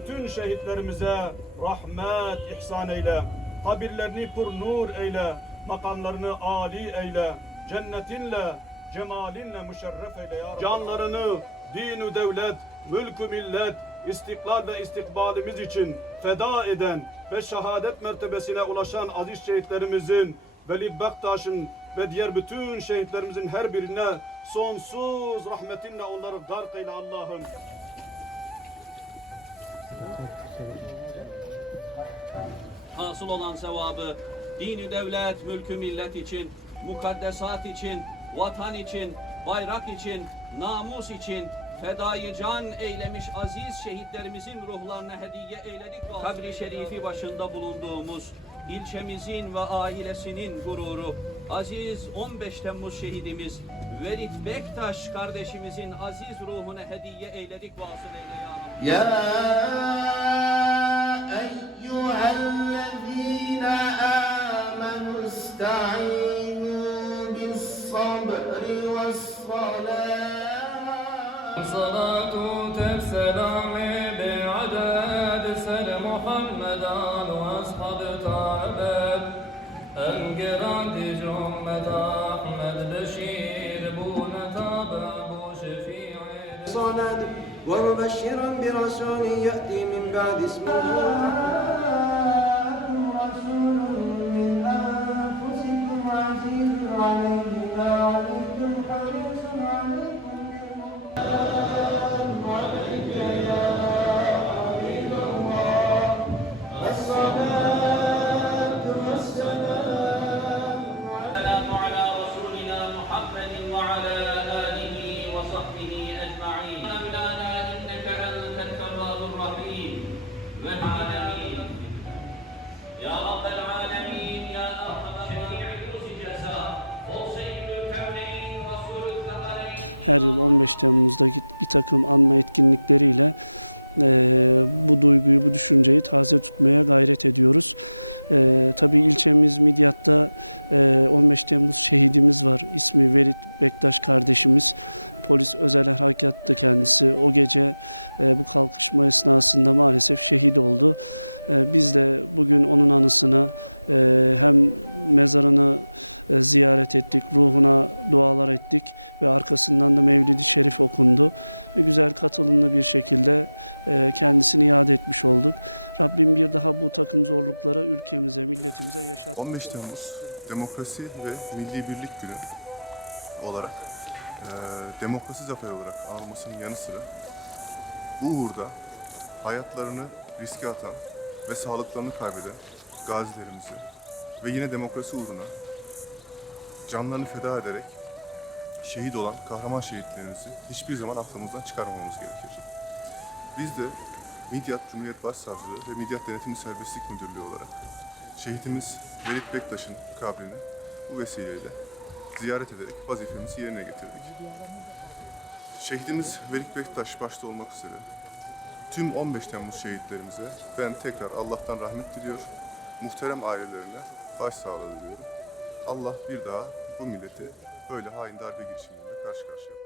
bütün şehitlerimize rahmet ihsan eyle. Kabirlerini pur nur eyle. Makamlarını âli eyle. Cennetinle, cemalinle müşerref eyle ya Rabbi. Canlarını dinu devlet, mülkü millet, istiklal ve istikbalimiz için feda eden ve şehadet mertebesine ulaşan aziz şehitlerimizin, Velid Bektaş'ın ve diğer bütün şehitlerimizin her birine sonsuz rahmetinle onları gark eyle Allah'ım. Hasıl olan sevabı dini devlet, mülkü millet için, mukaddesat için, vatan için, bayrak için, namus için fedayı can eylemiş aziz şehitlerimizin ruhlarına hediye eyledik. Kabri şerifi başında bulunduğumuz ilçemizin ve ailesinin gururu, aziz 15 Temmuz şehidimiz Verit Bektaş kardeşimizin aziz ruhuna hediye eyledik vasıl eyle ya Rabbi. يا الصلاة صلاة تفسلام بعدد سل محمد وأصحاب تعبد. انقراد جمة أحمد بشير بون تابع أبو شفيع. صلاة ومبشرا برسول يأتي من بعد اسمه. عليه ما عليه أجمعين. مولانا إنك أنت التواب الرحيم. Her yıl 15 Temmuz'daki bir takım anma etkinlikleriyle e, bu duyguyu, bu düşünceyi taze tutmaya gayret ediyoruz. E, tabii ilçemiz Midyat'ta e, 15 Temmuz şehidimiz var. İsmi Verit Bektaş kardeşimiz. Polis özel harekattı kendisi. O gece e, bu kalkışma esnasında maalesef şehit oldu. E, biz de bugün onun anısına e, hem mezarını e, ziyaret ettik, ruhuna dualar ettik ve arkasından da Mevlid-i Şerif okundu. Ve güzel katılımlı bir şekilde e, kendisini yad etmiş olduk. Rabbim bir daha bu takım zorluklara ülkemize, milletimize yaşatmasın. 15 Temmuz Demokrasi ve Milli Birlik Günü olarak eee, demokrasi zaferi olarak anılmasının yanı sıra bu uğurda hayatlarını riske atan ve sağlıklarını kaybeden gazilerimizi ve yine demokrasi uğruna canlarını feda ederek şehit olan kahraman şehitlerimizi hiçbir zaman aklımızdan çıkarmamamız gerekir. Biz de Midyat Cumhuriyet Başsavcılığı ve Midyat Denetim Serbestlik Müdürlüğü olarak şehitimiz Velit Bektaş'ın kabrini bu vesileyle ziyaret ederek vazifemizi yerine getirdik. Şehidimiz Velit Bektaş başta olmak üzere tüm 15 Temmuz şehitlerimize ben tekrar Allah'tan rahmet diliyor, muhterem ailelerine başsağlığı diliyorum. Allah bir daha bu milleti böyle hain darbe girişimlerinde karşı karşıya